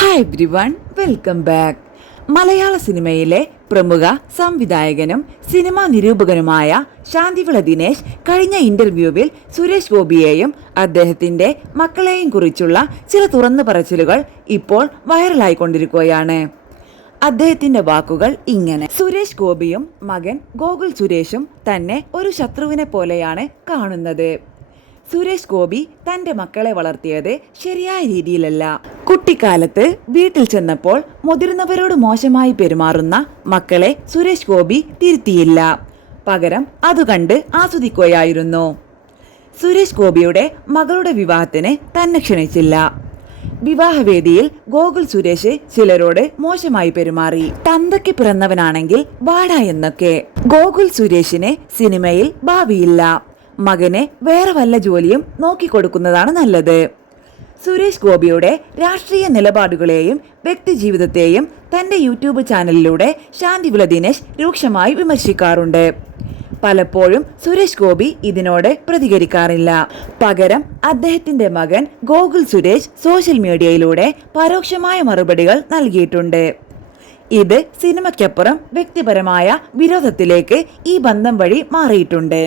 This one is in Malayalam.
Hi everyone, welcome back. മലയാള സിനിമയിലെ പ്രമുഖ സംവിധായകനും സിനിമാ നിരൂപകനുമായ ശാന്തിവിള ദിനേശ് കഴിഞ്ഞ ഇന്റർവ്യൂവിൽ സുരേഷ് ഗോപിയെയും അദ്ദേഹത്തിന്റെ മക്കളെയും കുറിച്ചുള്ള ചില തുറന്നു പറച്ചിലുകൾ ഇപ്പോൾ വൈറലായിക്കൊണ്ടിരിക്കുകയാണ്. അദ്ദേഹത്തിന്റെ വാക്കുകൾ ഇങ്ങനെ: സുരേഷ് ഗോപിയും മകൻ ഗോകുൽ സുരേഷും തന്നെ ഒരു ശത്രുവിനെ പോലെയാണ് കാണുന്നത്. സുരേഷ് ഗോപി തന്റെ മക്കളെ വളർത്തിയത് ശരിയായ രീതിയിലല്ല. കുട്ടിക്കാലത്ത് വീട്ടിൽ ചെന്നപ്പോൾ മുതിർന്നവരോട് മോശമായി പെരുമാറുന്ന മക്കളെ സുരേഷ് ഗോപി തിരുത്തിയില്ല. പകരം അത് കണ്ട് ആസ്വദിക്കുകയായിരുന്നു. സുരേഷ് ഗോപിയുടെ മകളുടെ വിവാഹത്തിന് തന്നെ ക്ഷണിച്ചില്ല. വിവാഹവേദിയിൽ ഗോകുൽ സുരേഷ് ചിലരോട് മോശമായി പെരുമാറി. തന്തയ്ക്ക് പിറന്നവനാണെങ്കിൽ വാടാ എന്നൊക്കെ. ഗോകുൽ സുരേഷിന് സിനിമയിൽ ഭാവിയില്ല. മകനെ വേറെ വല്ല ജോലിയും നോക്കിക്കൊടുക്കുന്നതാണ് നല്ലത്. സുരേഷ് ഗോപിയുടെ രാഷ്ട്രീയ നിലപാടുകളെയും വ്യക്തിജീവിതത്തെയും തന്റെ യൂട്യൂബ് ചാനലിലൂടെ ശാന്തിവിള ദിനേശ് രൂക്ഷമായി വിമർശിക്കാറുണ്ട്. പലപ്പോഴും സുരേഷ് ഗോപി ഇതിനോട് പ്രതികരിക്കാറില്ല. പകരം അദ്ദേഹത്തിന്റെ മകൻ ഗോകുൽ സുരേഷ് സോഷ്യൽ മീഡിയയിലൂടെ പരോക്ഷമായ മറുപടികൾ നൽകിയിട്ടുണ്ട്. ഇത് സിനിമയ്ക്കപ്പുറം വ്യക്തിപരമായ വിരോധത്തിലേക്ക് ഈ ബന്ധം വഴി മാറിയിട്ടുണ്ട്.